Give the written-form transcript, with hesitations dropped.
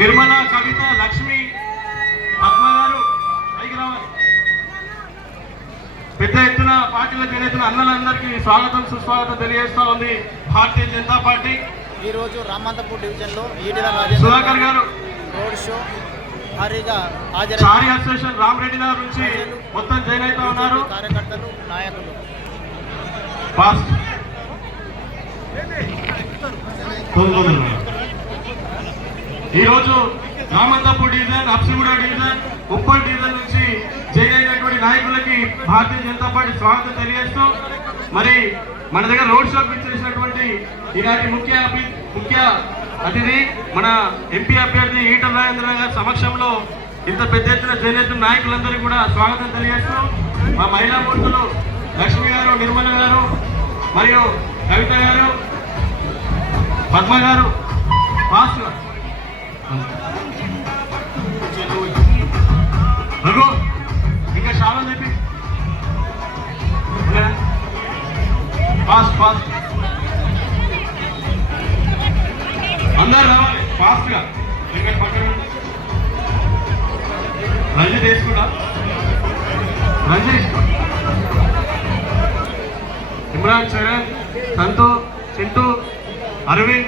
నిర్మల, కవిత, లక్ష్మి, పద్మ గారు పైకి రావాలి. పెద్ద ఎత్తున పార్టీలకు ఎన్నుతున్న అన్నలందరికీ స్వాగతం సుస్వాగతం తెలియజేస్తా ఉంది భారతీయ జనతా పార్టీ. ఈరోజు రామంతపూర్ డివిజన్లో సుధాకర్ గారు రోడ్ షో భారీగా చారి అసోసియేషన్ రామరెడ్డి గారి నుంచి మొత్తం జాయిన్ అవుతా ఉన్నారు. కార్యకర్తలు, నాయకులు ఈరోజు Ramanthapur division, Habsiguda division, Uppal division నుంచి జాయిన్ అయినటువంటి నాయకులకి భారతీయ జనతా పార్టీ స్వాగతం తెలియజేస్తూ, మరి మన దగ్గర రోడ్ షోకి విచ్చేసినటువంటి ఈనాటి ముఖ్య అతిథి మన ఎంపీ అభ్యర్థి ఈటల రాజేంద్ర గారి సమక్షంలో ఇంత పెద్ద ఎత్తున చేనేత నాయకులందరికీ కూడా స్వాగతం తెలియజేస్తూ, మా మహిళా మూర్తులు లక్ష్మి గారు, నిర్మల గారు మరియు కవిత గారు, పద్మ గారు రఘు ఇంకా చాలా చెప్పి ఫాస్ట్ అందరు రావాలి ఫాస్ట్గా. ఇంకా పక్కన రంజిత్ వేసుకున్నా, రంజిత్, ఇమ్రాన్, చరణ్, సంతు, చింటూ, అరవింద్.